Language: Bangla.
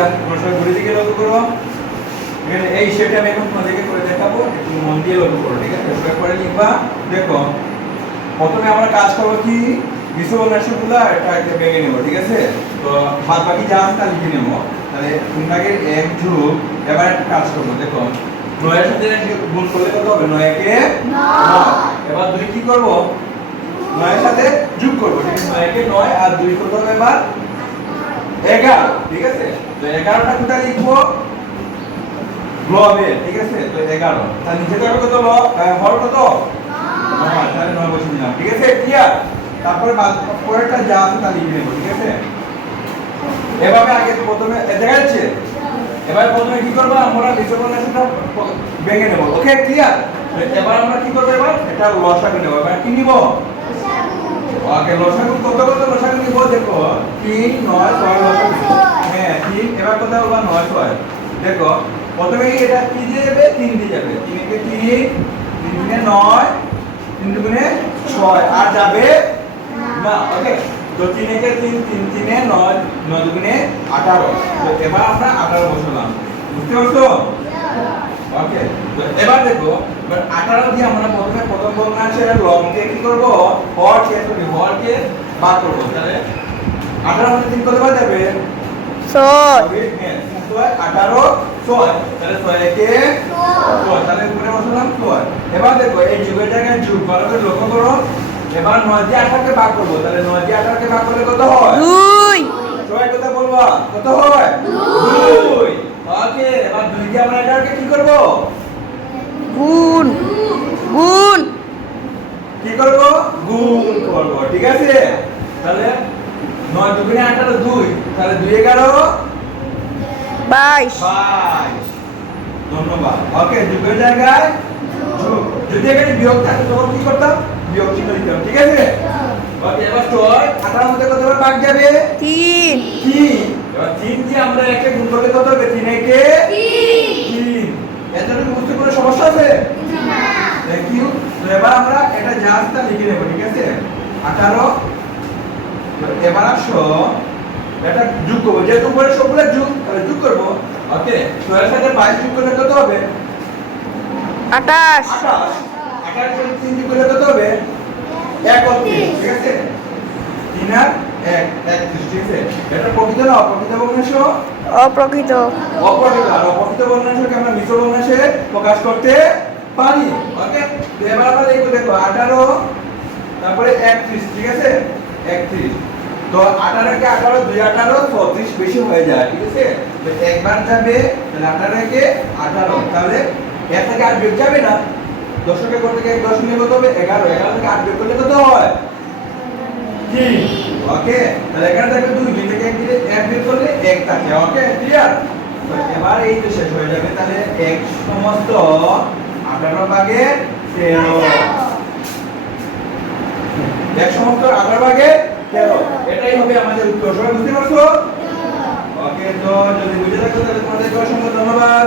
দিয়া সবাই ঘুরে দিকে লক্ষ্য করো। এখানে এই সেটা আমি এখন তোমাদেরকে করে দেখাবো, একটু মন দিয়ে লক্ষ্য করো, ঠিক আছে? সবাই পরে লিখবা। দেখো প্রথমে আমরা কাজ করবো কি, বিষবর্ণাংশগুলো এটা একটা ভেঙে নেবো, ঠিক আছে? তো বাদ বাকি যা আছে তা লিখে নেবো। তাহলে তোমাকে এক যুগ, এবার একটা কাজ করবো। দেখো 9 এর সাথে গুণ করলে কত হবে? 9 একে 9। এবার 2 কি করব? 9 এর সাথে যোগ করব, ঠিক আছে? 9 একে 9 আর 2 কত হবে এবার? 11, ঠিক আছে? তো 11টা কোথায় লিখবো? লবে, ঠিক আছে? তো 11 তার নিচে যাবে কত? হর কত? 9। তাহলে 9 বসিয়ে দিলাম, ঠিক আছে? ক্লিয়ার? তারপরে পরেরটা যা আছে তা লিখে নেব, ঠিক আছে? এভাবে আগে প্রথমে দেখা যাচ্ছে। এবার প্রথমে কি করব? আমরা বিষবর্ণাংশটা ভেঙে নেব, ওকে? ক্লিয়ার? এবার আমরা কি করব? এবার এটা লসাগু নেব। এবার কি নিব? ওকে, লসাগু কত লসাগু নিব? দেখো 3 9 6 লসাগু। হ্যাঁ 3, এবার কত হবে? 9 6। দেখো প্রথমে এটা কি দিয়ে যাবে? 3 দিয়ে যাবে। 3 একে 3, 3 গুণে 9, 3 গুণে 6 আর যাবে না, ওকে? তো 3 একে 3, 3 3 এ 9, 9 দুগুণে 18। তো এবার আমরা 18 বসালাম, বুঝতে পারছো? ওকে, তো এবার দেখো, এবার 18 দিয়ে আমরা প্রথমে প্রথম ভগ্নাংশের লবকে কি করব? হরকে বাদ করব। তাহলে 18 মধ্যে 3 কত বার যাবে? 6 হ্যাঁ 18 6। তাহলে 6 একে 6, তাহলে উপরে বসালাম 6। এবার দেখো এই যুগের জায়গায় যুগ, ভালো করে লক্ষ্য করো। এবার 9 দিয়ে 18 কে ভাগ করব। তাহলে 9 দিয়ে 18 কে ভাগ করলে কত হয়? 2 সবাই কথা বলবা, কত হয়? 2। ওকে, এবার 2 দিয়ে আমরা এটাকে কি করব? গুণ গুণ কি করব? গুণ করব, ঠিক আছে? তাহলে 9 দুগুণে 18 2, তাহলে 2 11 22 22। ধন্যবাদ। ওকে, যুগের জায়গায় যুগ। যদি এখানে বিয়োগ থাকতো তখন কি করতাম? বিয়োগ চিহ্ন দিতাম, ঠিক আছে? ওকে, এবার 6 18 মধ্যে কতবার ভাগ যাবে? 3 3। এবার 3 দিয়ে আমরা একে গুণ করলে কত হবে? 3 একে 3। এতটুকু বুঝতে কোনো সমস্যা আছে? না। Thank you. তো এবার আমরা এটা যা আছে তা লিখে নেব, ঠিক আছে? 18। এবার আসো এটা যোগ করব, যেহেতু উপরে সবগুলো যোগ, তাহলে যোগ করব। ওকে, 6 এর সাথে 22 যোগ করলে কত হবে? 28 28। 28 এর সাথে 3 যোগ করলে কত হবে? 31, ঠিক আছে? 3 আর 1 31, ঠিক আছে? এটা প্রকৃত না অপ্রকৃত ভগ্নাংশ? অপ্রকৃত অপ্রকৃত। আর অপ্রকৃত ভগ্নাংশকে আমরা মিশ্র ভগ্নাংশে প্রকাশ করতে পারি, ওকে? তো এবার আমরা লিখব, দেখো 18 তারপরে 31, ঠিক আছে? 31। তো 18 কে 18 2 18 34 বেশি হয়ে যায়, ঠিক আছে? তো একবার যাবে, তাহলে 18 কে 18, তাহলে 1 থেকে 8 বিয়োগ যাবে না। দশকে কত থেকে 10 নিলে কত হবে? 11। 11 থেকে 8 বিয়োগ করলে কত হয়? 3। ওকে, তাহলে এখানে থাকবে 2, 2 থেকে 1 দিলে 1 বিয়োগ করলে 1 থাকে, ওকে? ক্লিয়ার? তো এবার এই তো শেষ হয়ে যাবে। তাহলে 1 সমস্ত 18 ভাগের 13। 1 সমস্ত 18 ভাগের 13, এটাই হবে আমাদের উত্তর। সবাই বুঝতে পারছো? ওকে, তো যদি বুঝে থাকো তাহলে তোমাদেরকে অসংখ্য ধন্যবাদ।